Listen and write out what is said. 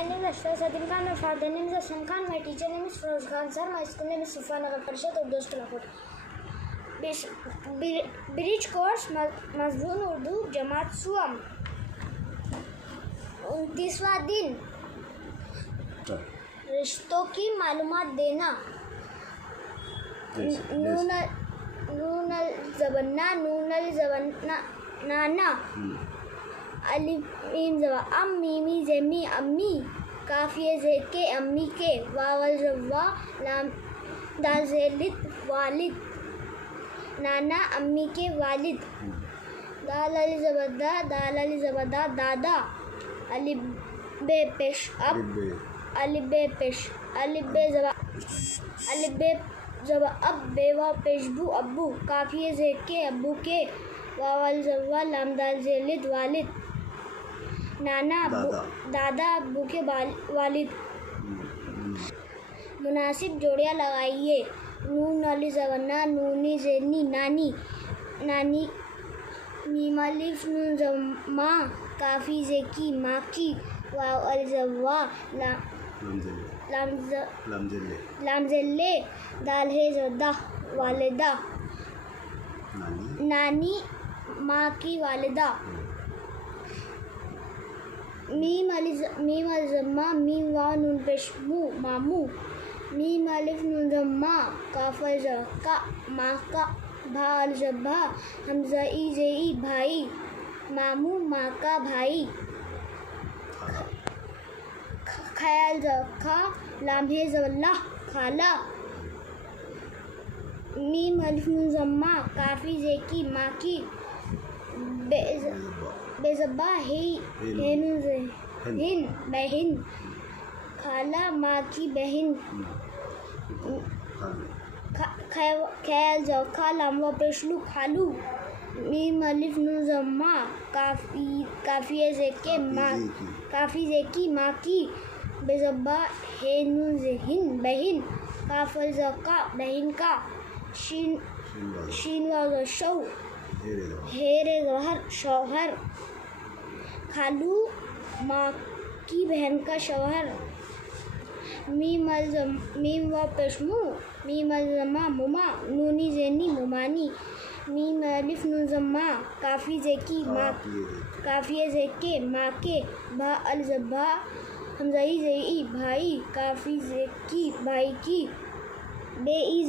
My name is Sadin Khan. My father name is Hassan Khan. My teacher name is Firoz Khan sir. My school name is Sufanagar Parishad Urdu School. Bridge course मजमून उर्दू जमात सुअम 29वां दिन रिश्तों की मालूमात देना। नून अल ज़बन्ना नून अल ज़बन्ना नाना अलिफ meme ज़बा अम Mimi ज़ेमी अम्मी काफ़िए ज़ेके अम्मी के वावल ज़वा लाम दाल ज़ेलिद वालिद नाना अम्मी के वालिद दाल अली ज़बदा दादा अलिफ बे पेश अब अलिफ बे पेश अलिफ बे ज़बा अब बेवा पेशबू अब्बू काफ़िए ज़ेके अब्बू के वावल ज़वा लाम दाल ज़ेलिद वालिद नाना दादा अब्बू के वालिद। मुनासिब जोड़ियाँ लगाइए। नून अली ज़बन्ना नूनी ज़ेनी नानी नानी मीम अलिफ नून ज़म्मा काफ़ी ज़ेकी माँ की वाव अल ज़व्वा लाम ज़ेल्ले दाल है ज़दा वालिदा नानी माँ की वालिदा। मीम अल ज़म्मा मीम वाव नून पेश मू मामू मीम अलिफ नून ज़म्मा काफ़ अल ज़का माँ का भा अल ज़ब्बा हमज़ा ई ज़ेई भाई मामू माँ का भाई ख़याल ज़खा लाम्हे ज़वल्ला खाला मीम अलिफ नून ज़म्मा काफ़ी ज़ेकी माँ की बेज़ब्बा हेनून ज़हिन बहन खाला माँ की बहन ख़याल ज़खा लामवा पेशलू खालू मीम अलिफ नून ज़म्मा काफ़िए ज़ेके माँ काफ़ी ज़ेकी माँ की बेज़ब्बा हेनून ज़हिन बहन काफ़ अल ज़का बहन का शीन वाव शौ हेरे ज़हर शौहर खालू माँ की बहन का शौहर मीम वाव पेशमू मीम अल ज़म्मा मुमा नूनी ज़ेनी मुमानी मीम अलिफ नून ज़म्मा काफ़ी ज़ेकी माँ काफ़िए ज़ेके माँ के भा अल ज़ब्बा हमज़ाई ज़ेई भाई काफ़ी ज़ेकी भाई की बे ई